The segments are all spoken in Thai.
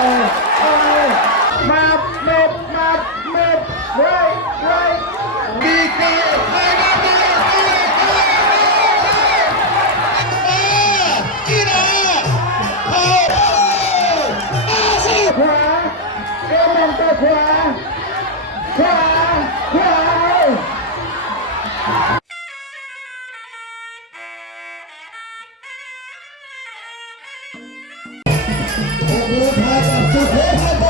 มาเม็ดมาเม็ดไรไรบีตีขวาเอมันตัวขวา Oh,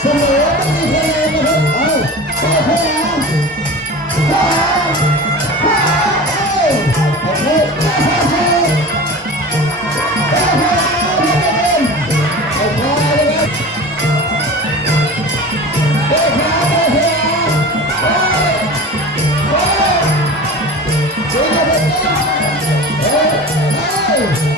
Somebody